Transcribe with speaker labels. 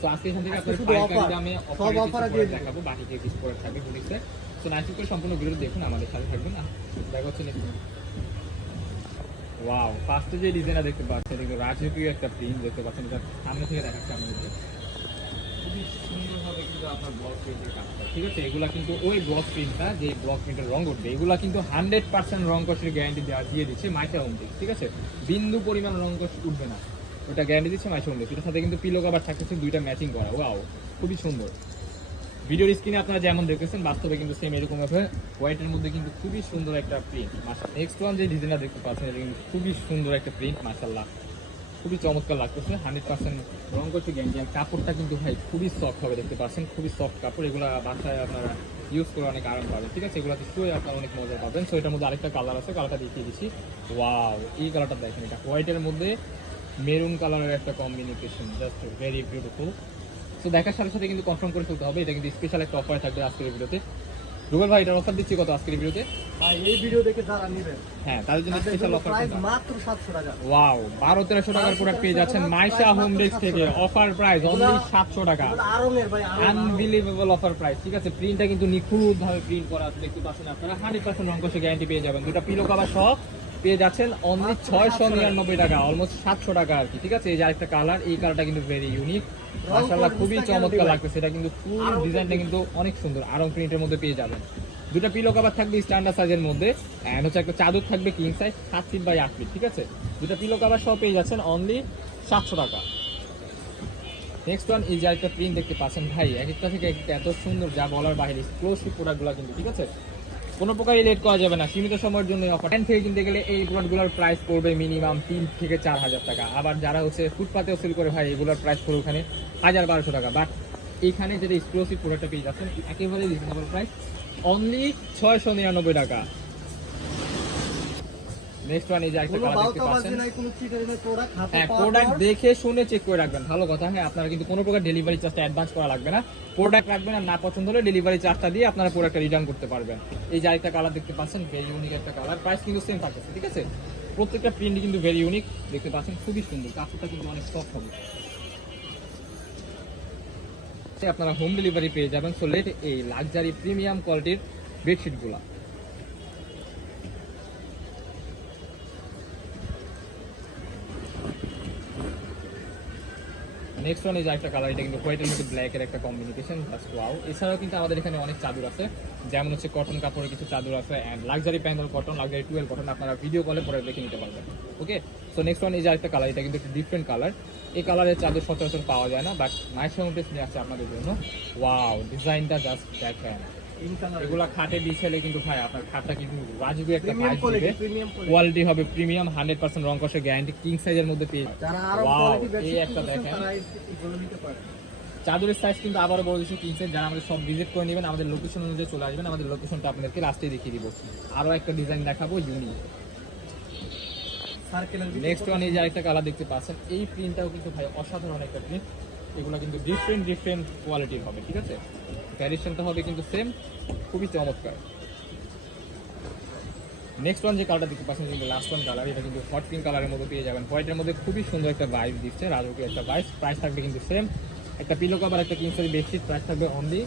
Speaker 1: তো আজকে এখান থেকে আপনার পাইকারি দামে
Speaker 2: সব
Speaker 1: অফারে
Speaker 2: দিয়ে
Speaker 1: দেখাবো বাকি যে কিছু করে থাকবে বুটিক্সে তো নাইসি করে সম্পূর্ণ ভিডিও দেখুন আমাদের সাথে থাকবেন। না দেখা হচ্ছে নেক্সট ওয়াও ফার্স্টে যে ডিজাইনটা দেখতে পাচ্ছেন এটা রাজকীয় একটা প্রিন্ট দেখতে পাচ্ছেন এটা সামনে থেকে দেখাচ্ছে আমাদের খুবই সুন্দরভাবে কিন্তু আপনার ব্লক প্রিন্টের কাজ ঠিক আছে? এগুলা কিন্তু ওই ব্লক প্রিন্টটা যে ব্লক প্রিন্টের রং উঠবে এগুলা কিন্তু হান্ড্রেড পার্সেন্ট রং কষের গ্যারান্টি দেওয়া দিয়ে দিচ্ছে মাইশা হোম ঠিক আছে? বিন্দু পরিমাণ রং কষ উঠবে না। ওটা গ্যারান্টি দিচ্ছে মাইশা হোম এটার সাথে কিন্তু পিলো কভার থাকতেছে দুইটা ম্যাচিং করা। ওয়াও খুবই সুন্দর। ভিডিওর স্ক্রিনে আপনারা যেমন দেখতেছেন, বাস্তবে কিন্তু সেম এরকম ভাবে হোয়াইটের মধ্যে কিন্তু খুবই সুন্দর একটা প্রিন্ট মাশাআল্লাহ। নেক্সট ওয়ান যে ডিজাইনটা দেখতে পাচ্ছেন, এটা কিন্তু খুবই সুন্দর একটা প্রিন্ট মাশাআল্লাহ। খুবই চমৎকার লাগতেছে হান্ড্রেড পার্সেন্ট রং করছে গ্যারান্টি আর কাপড়টা কিন্তু ভাই খুবই সফট হবে, দেখতে পাচ্ছেন, খুবই সফট কাপড়। এগুলো বাসায় আপনারা ইউজ করে অনেক আরাম পাবেন, ঠিক আছে? এগুলোতে শুয়ে আপনারা অনেক মজা পাবেন। সো এটার মধ্যে আরেকটা কালার আছে কালারটা দেখিয়ে দিচ্ছি। ওয়াও এই কালারটা দেখেন, এটা হোয়াইটের মধ্যে মেরুন কালারের একটা combination just very beautiful so দেখার সাথে সাথে কিন্তু কনফার্ম করে ফেলতে হবে, এটা কিন্তু স্পেশাল একটা অফার থাকবে আজকের ভিডিওতে রুবেল ভাই, এটার অফার দিচ্ছি কত আজকের ভিডিওতে
Speaker 2: ভাই, এই ভিডিও দেখে যারা নেবেন।
Speaker 1: হ্যাঁ তাদের জন্য স্পেশাল অফার
Speaker 2: মাত্র 700 টাকা।
Speaker 1: ওয়াও টাকার প্রোডাক্ট পেয়ে যাচ্ছেন মাইশা হোম ডেস্ক থেকে অফার প্রাইস অনলি টাকা।
Speaker 2: ভাই।
Speaker 1: আনবিলিভেবল অফার প্রাইস ঠিক আছে? প্রিন্টটা কিন্তু নিখুঁত ভাবে প্রিন্ট করা আছে দেখতে পাচ্ছেন আপনারা। হান্ড্রেড পার্সেন্ট রঙ্কসে গ্যারান্টি পেয়ে যাবেন। দুটো পিলো কভার সহ পেয়ে যাচ্ছেন অনলি ছয়শো নিরানব্বই টাকা অলমোস্ট সাতশো টাকা আর কি ঠিক আছে? এই যে আরেকটা কালার এই কালারটা কিন্তু ভেরি ইউনিক মাশাআল্লাহ খুবই চমৎকার লাগতেছে এটা কিন্তু ফুল ডিজাইনটা কিন্তু অনেক সুন্দর। আরং প্রিন্টের মধ্যে পেয়ে যাবেন। দুটো পিলো কভার থাকবে স্ট্যান্ডার্ড সাইজের মধ্যে এন্ড হচ্ছে একটা চাদর থাকবে কিং সাইজ সাত ফিট বাই আট ফিট ঠিক আছে? দুটা পিলো কভার সহ পেয়ে যাচ্ছেন অনলি সাতশো টাকা। নেক্সট ওয়ান এই যে একটা প্রিন্ট দেখতে পাচ্ছেন। ভাই, এক একটা থেকে একটা এত সুন্দর যা বলার বাইরে এক্সক্লুসিভ প্রোডাক্টগুলো কিন্তু, ঠিক আছে? কোনো প্রকারই লেট করা যাবে না। সীমিত সময়ের জন্য অফার টেন থেকে কিনতে গেলে এই প্রোডাক্টগুলোর প্রাইস পড়বে মিনিমাম তিন থেকে চার হাজার টাকা। আবার যারা হচ্ছে ফুটপাতেও সেল করে, ভাই, এগুলোর প্রাইস পড়বে ওখানে হাজার বারোশো টাকা। বাট এইখানে যেটা এক্সক্লুসিভ প্রোডাক্টটা পেয়ে যাচ্ছেন একেবারে রিজনেবল প্রাইস অনলি ছয়শো নিরানব্বই টাকা। নেক্সট ওয়ান এই যে একটা কালার দেখতে পাচ্ছেন।
Speaker 2: বাজে নাই, কোনো চিটারি প্রোডাক্ট হাতে
Speaker 1: হ্যাঁ প্রোডাক্ট দেখে শুনে চেক করে রাখবেন ভালো কথা হ্যাঁ আপনারা কিন্তু কোনো প্রকার ডেলিভারি চার্জটা অ্যাডভান্স করা লাগবে না। প্রোডাক্ট রাখবেন আর না পছন্দ হলে ডেলিভারি চার্জটা দিয়ে আপনারা প্রোডাক্টটা রিটার্ন করতে পারবেন। এই যে কালার দেখতে পাচ্ছেন ভেরি ইউনিক একটা কালার প্রাইস কিন্তু সেম থাকছে ঠিক আছে? প্রত্যেকটা প্রিন্ট কিন্তু ভেরি ইউনিক দেখতে পাচ্ছেন খুবই সুন্দর কাপড়টা কিন্তু অনেক সফট হবে। আপনারা হোম ডেলিভারি পেয়ে যাবেন। সো লেট এই লাক্সারি প্রিমিয়াম কোয়ালিটির বেডশিটগুলা নেক্সট ওয়ান এই যে একটা কালার এটা কিন্তু হোয়াইটের মধ্যে ব্ল্যাকের একটা কম্বিনেশন জাস্ট ওয়াও এছাড়াও কিন্তু আমাদের এখানে অনেক চাদর আছে, যেমন হচ্ছে কটন কাপড়ের কিছু চাদর আছে অ্যান্ড লাক্সারি প্যান্ডেল কটন লাক্সারি টুয়েল কটন আপনারা ভিডিও কলে পরে দেখে নিতে পারবেন ওকে সো নেক্সট ওয়ান এই যে একটা কালার এটা কিন্তু একটু ডিফারেন্ট কালার এই কালারের চাদর সচরাচর পাওয়া যায় না বাট মাই সাউন্ডেস নিয়ে আপনাদের জন্য। ওয়াও ডিজাইনটা জাস্ট দেখেন। এগুলা খাটে বিছালে কিন্তু ভাই আপনার খাটটা কিন্তু রাজবি একটা
Speaker 2: প্রিমিয়াম
Speaker 1: দিবে।
Speaker 2: কোয়ালিটি
Speaker 1: কোয়ালিটি হবে প্রিমিয়াম হান্ড্রেড পার্সেন্ট রং কষে গ্যারান্টি কিং সাইজের মধ্যে পেয়ে
Speaker 2: যারা আরং কোয়ালিটি বেশি
Speaker 1: একটা দেখেন।
Speaker 2: তারা এই- এগুলো নিতে পারে
Speaker 1: চাদরের সাইজ কিন্তু আবারও বলে দিচ্ছি কিং সাইজ যারা আমাদের সব ভিজিট করে নেবেন আমাদের লোকেশন অনুযায়ী চলে আসবেন আমাদের লোকেশনটা আপনাদেরকে লাস্টে দেখিয়ে দিব। আরও একটা ডিজাইন দেখাবো ইউনিক নেক্সট ওয়ান এই যে আরেকটা কালার দেখতে পাচ্ছেন এই প্রিন্টটাও কিন্তু ভাই অসাধারণ একটা প্রিন্ট এগুলো কিন্তু ডিফারেন্ট ডিফারেন্ট কোয়ালিটির হবে, ঠিক আছে? ভ্যারিয়েশনটা হবে কিন্তু সেম খুবই চমৎকার। নেক্সট ওয়ান যে কালারটা দেখতে পাচ্ছেন কিন্তু লাস্ট ওয়ান কালার এটা কিন্তু হট পিঙ্ক কালারের মধ্যে পেয়ে যাবেন। হোয়াইটের মধ্যে খুবই সুন্দর একটা বাইস দিচ্ছে, রাজকীয় একটা বাইস প্রাইস থাকবে কিন্তু সেম একটা পিলো কভার একটা কিংসারি বেশি প্রাইস থাকবে অনলি